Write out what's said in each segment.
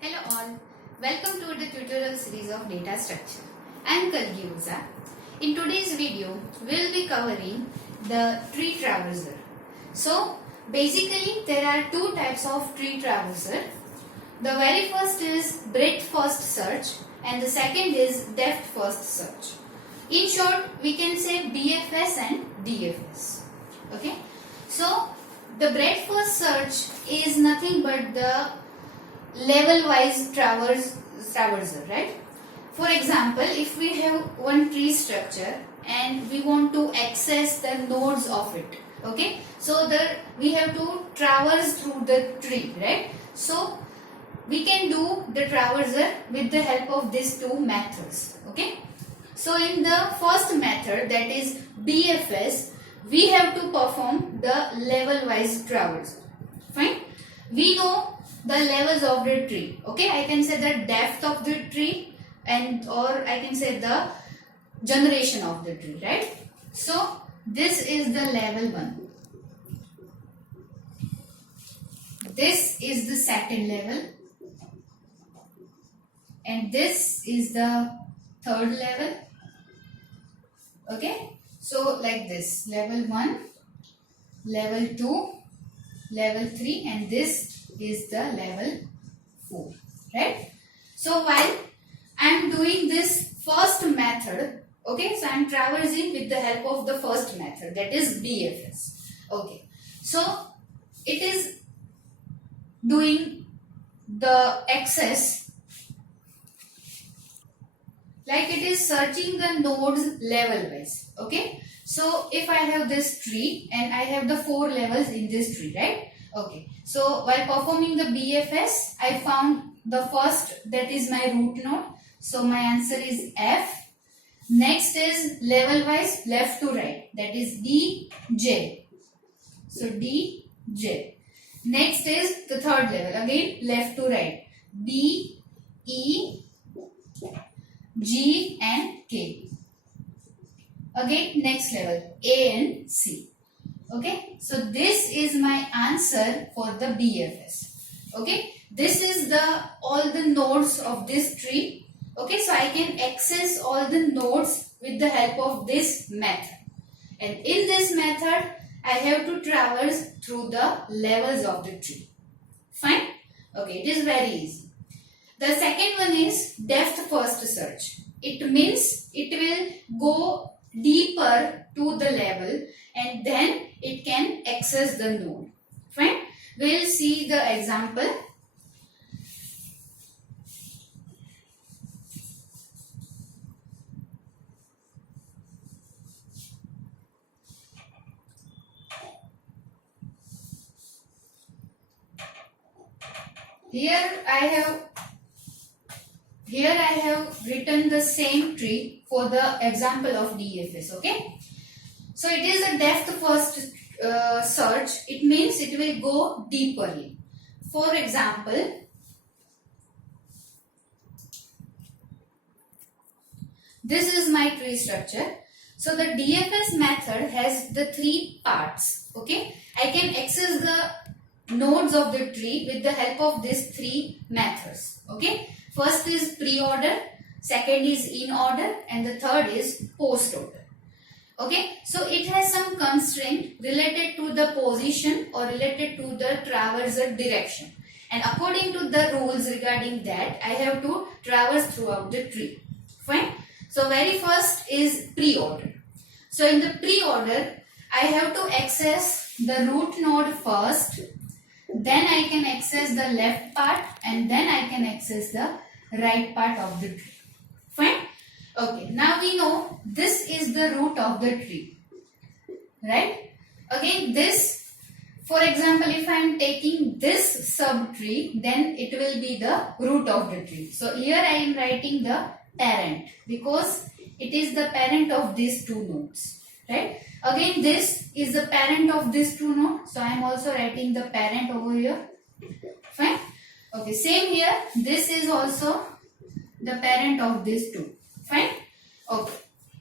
Hello all, welcome to the tutorial series of data structure. I am Kalgi Uza. In today's video, we will be covering the tree traverser. So basically there are two types of tree traverser. The very first is breadth first search and the second is depth first search. In short, we can say BFS and DFS. Okay. So the breadth first search is nothing but the level wise traverser, right? For example, if we have one tree structure and we want to access the nodes of it, okay, so we have to traverse through the tree, right? So we can do the traverser with the help of these two methods, okay. So in the first method, that is BFS, we have to perform the level wise traverser. Fine. We know the levels of the tree, okay. I can say the depth of the tree or I can say the generation of the tree, right? So this is the level 1, this is the second level, and this is the third level, okay. So like this, level 1, level 2, level 3, and this is the level 4, right? So while I am doing this first method, okay, so I am traversing with the help of the first method, that is BFS, okay. So it is doing the access, like it is searching the nodes level wise, okay. So if I have this tree and I have the 4 levels in this tree, right? Okay, so while performing the BFS, I found the first, that is my root node. So my answer is F. Next is level wise left to right, that is DJ. So DJ. Next is the third level, again left to right, B, E, G and K. Again next level, A and C. Okay, so this is my answer for the BFS. Okay, this is all the nodes of this tree. Okay, so I can access all the nodes with the help of this method. And in this method, I have to traverse through the levels of the tree. Fine? Okay, it is very easy. The second one is depth first search. It means it will go deeper to the level and then it can access the node. Fine. We will see the example. Here I have written the same tree for the example of DFS, okay. So it is a depth first search. It means it will go deeperly. For example, this is my tree structure. So the DFS method has the 3 parts, okay. I can access the nodes of the tree with the help of these 3 methods, okay. First is pre-order, second is in order, and the third is post order. Okay, so it has some constraint related to the position or related to the traverser direction. And according to the rules regarding that, I have to traverse throughout the tree. Fine. So very first is pre-order. So in the pre-order, I have to access the root node first. Then I can access the left part and then I can access the right part of the tree. Fine. Okay, now we know this is the root of the tree, right? Again, this, for example, if I am taking this subtree, then it will be the root of the tree. So here I am writing the parent because it is the parent of these 2 nodes, right? Again, this is the parent of these 2 nodes. So I am also writing the parent over here. Fine. Okay, same here. This is also the parent of these 2. Fine. Okay.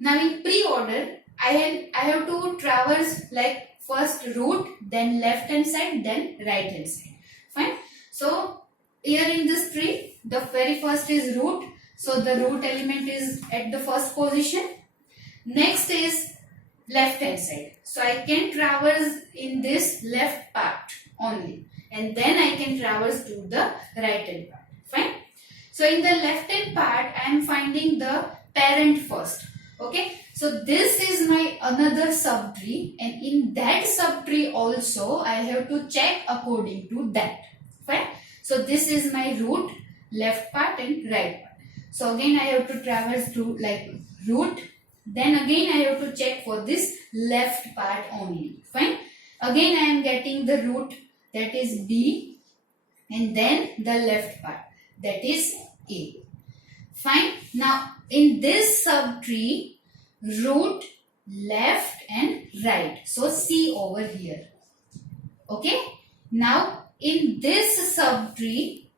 Now in pre-order, I have to traverse like first root, then left hand side, then right hand side. Fine. So here in this tree, the very first is root. So the root element is at the first position. Next is left hand side. So I can traverse in this left part only, and then I can traverse to the right hand part. Fine. So in the left hand part, I am finding the parent first. Okay. So this is my another subtree, and in that subtree also I have to check according to that. Fine. So this is my root, left part and right part. So again I have to traverse through like root. Then again I have to check for this left part only. Fine. Again I am getting the root, that is B, and then the left part, that is A. Fine. Now in this subtree, root, left and right. So C over here. Okay. Now in this subtree,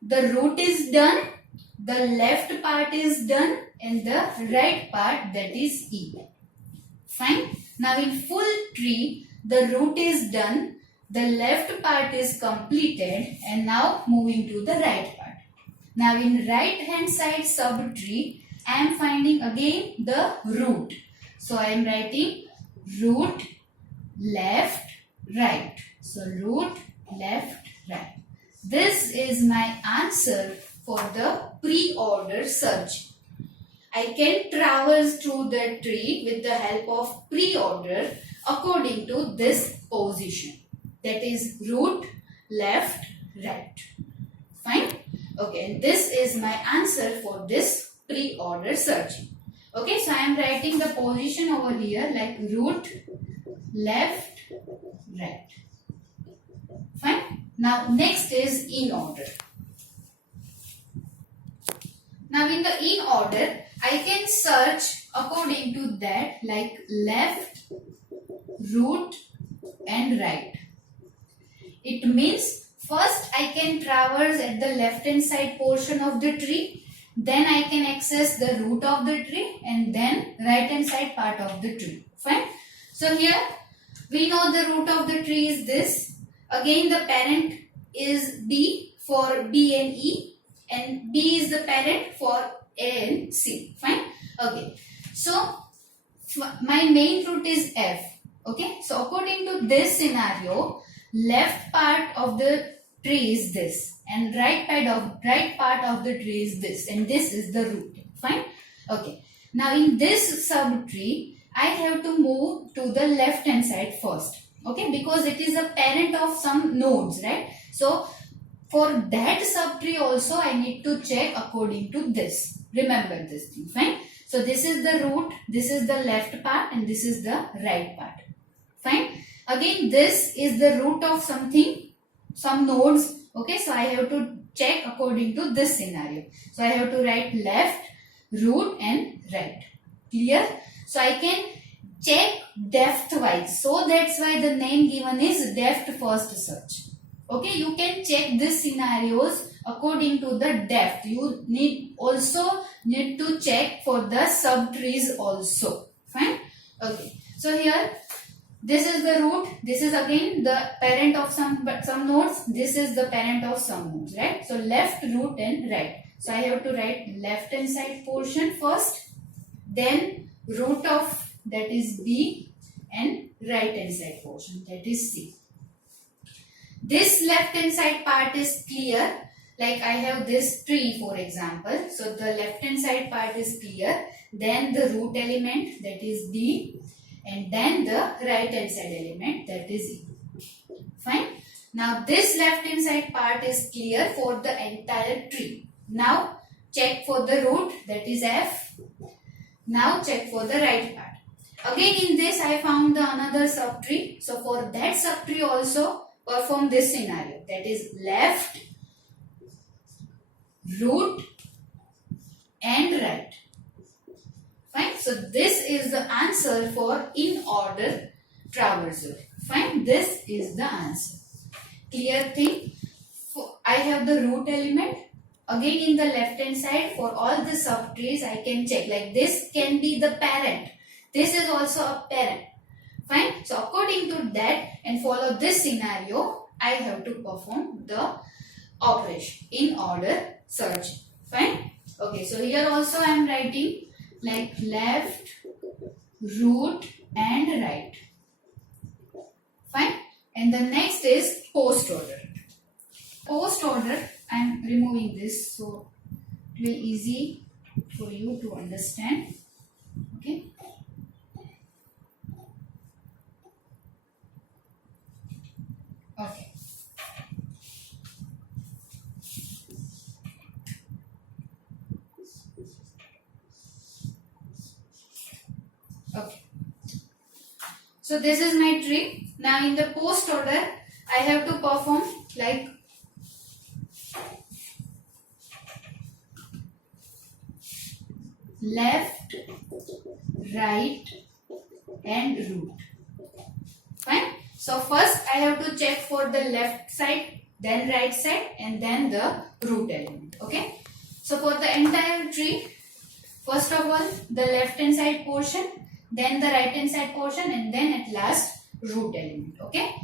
the root is done, the left part is done, and the right part, that is E. Fine. Now in full tree, the root is done, the left part is completed, and now moving to the right part. Now in right hand side subtree, I am finding again the root. So I am writing root, left, right. So root, left, right. This is my answer for the pre-order search. I can traverse through the tree with the help of pre-order according to this position. That is root, left, right. Fine. Okay, and this is my answer for this pre-order searching. Okay, so I am writing the position over here like root, left, right. Fine. Now next is in order. Now in the in order, I can search according to that like left, root and right. It means first I can traverse at the left hand side portion of the tree, then I can access the root of the tree, and then right hand side part of the tree. Fine. So here we know the root of the tree is this. Again the parent is B for B and E, and B is the parent for A and C. Fine. Okay. So my main root is F. Okay. So according to this scenario, left part of the tree is this, and right part of the tree is this, and this is the root. Fine. Okay. Now in this subtree, I have to move to the left hand side first. Okay, because it is a parent of some nodes, right? So for that subtree also I need to check according to this. Remember this thing. Fine. So this is the root, this is the left part, and this is the right part. Fine. Again this is the root of something, some nodes. Okay, so I have to check according to this scenario. So I have to write left, root and right. Clear? So I can check depth wise. So that's why the name given is depth first search. Okay, you can check these scenarios according to the depth. You also need to check for the subtrees also. Fine. Okay. So here this is the root. This is again the parent of some nodes. This is the parent of some nodes, right? So left, root and right. So I have to write left hand side portion first, then root of, that is B, and right hand side portion, that is C. This left hand side part is clear. Like I have this tree for example. So the left hand side part is clear. Then the root element, that is B, and then the right hand side element, that is E. Fine. Now this left hand side part is clear for the entire tree. Now check for the root, that is F. Now check for the right part. Again in this I found the another subtree. So for that subtree also perform this scenario, that is left, root and right. Fine. So this is the answer for in order traversal. Fine. This is the answer. Clear thing. I have the root element. Again in the left hand side, for all the subtrees I can check. Like this can be the parent. This is also a parent. Fine. So according to that and follow this scenario, I have to perform the operation, in order searching. Fine. Okay, so here also I am writing like left, root and right. Fine. And the next is post order. Post order, I am removing this so it will be easy for you to understand. Okay. Okay. Okay. So this is my tree. Now in the post order, I have to perform like left, right and root. Fine. So first I have to check for the left side, then right side and then the root element. Okay. So for the entire tree, first of all the left hand side portion, then the right hand side portion and then at last root element. Okay.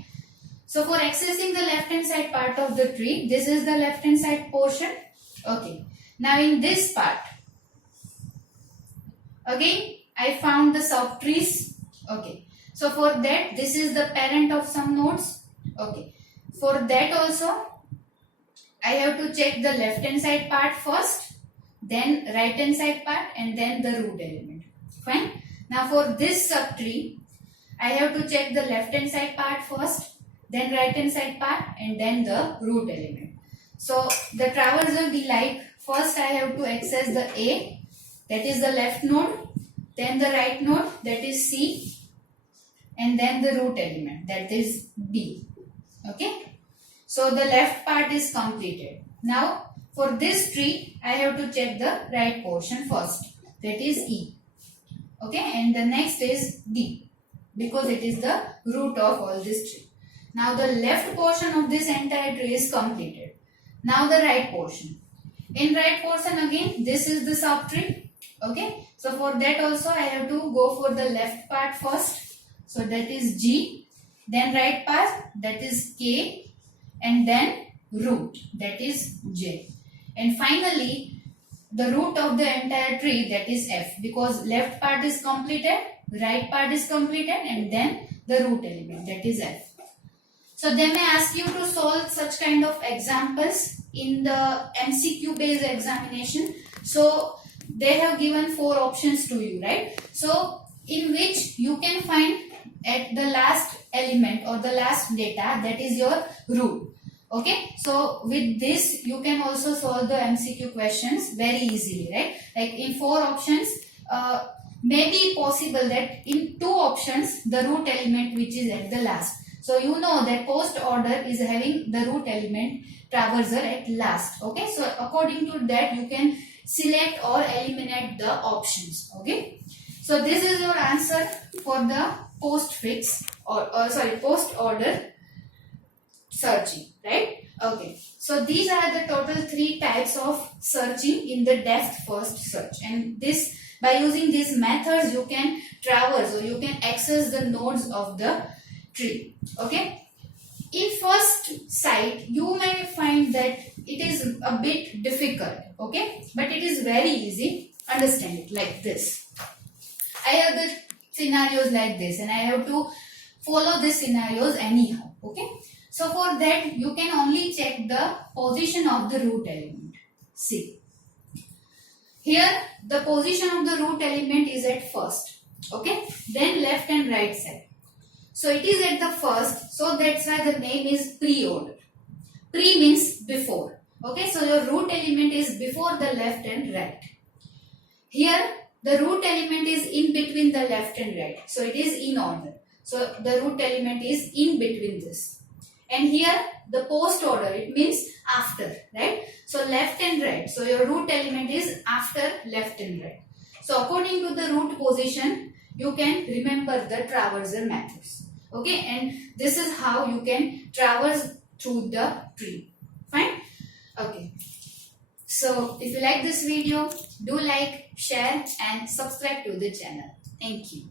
So for accessing the left hand side part of the tree, this is the left hand side portion. Okay. Now in this part, again I found the subtrees. Okay. So for that, this is the parent of some nodes. Okay. For that also, I have to check the left hand side part first, then right hand side part and then the root element. Fine. Now for this subtree, I have to check the left hand side part first, then right hand side part and then the root element. So the traversal be like, first I have to access the A, that is the left node, then the right node, that is C, and then the root element, that is B. Okay. So the left part is completed. Now for this tree, I have to check the right portion first, that is E. Okay. And the next is D, because it is the root of all this tree. Now the left portion of this entire tree is completed. Now the right portion. In right portion again, this is the subtree. Okay. So for that also I have to go for the left part first. So that is G. Then right part, that is K. And then root, that is J. And finally the root of the entire tree, that is F, because left part is completed, right part is completed and then the root element, that is F. So they may ask you to solve such kind of examples in the MCQ based examination. So they have given 4 options to you, right? So in which you can find at the last element or the last data, that is your root. Okay, so with this you can also solve the MCQ questions very easily, right? Like in 4 options, may be possible that in 2 options the root element which is at the last. So you know that post order is having the root element traversal at last. Okay, so according to that you can select or eliminate the options. Okay, so this is your answer for the postfix or post order searching, right? Okay, so these are the total 3 types of searching in the depth first search, and this, by using these methods you can traverse or you can access the nodes of the tree. Okay, in first sight you may find that it is a bit difficult, okay, but it is very easy. Understand it like this. I have the scenarios like this and I have to follow these scenarios anyhow. Okay, so for that you can only check the position of the root element. See, here the position of the root element is at first, okay, then left and right side. So it is at the first, so that's why the name is pre-order. Pre means before. Okay, so your root element is before the left and right. Here the root element is in between the left and right, so it is in order. So the root element is in between this. And here the post order, it means after, right? So left and right, so your root element is after left and right. So according to the root position, you can remember the traversal methods. Okay, and this is how you can traverse through the tree. Fine. Okay, so if you like this video, do like, share and subscribe to the channel. Thank you.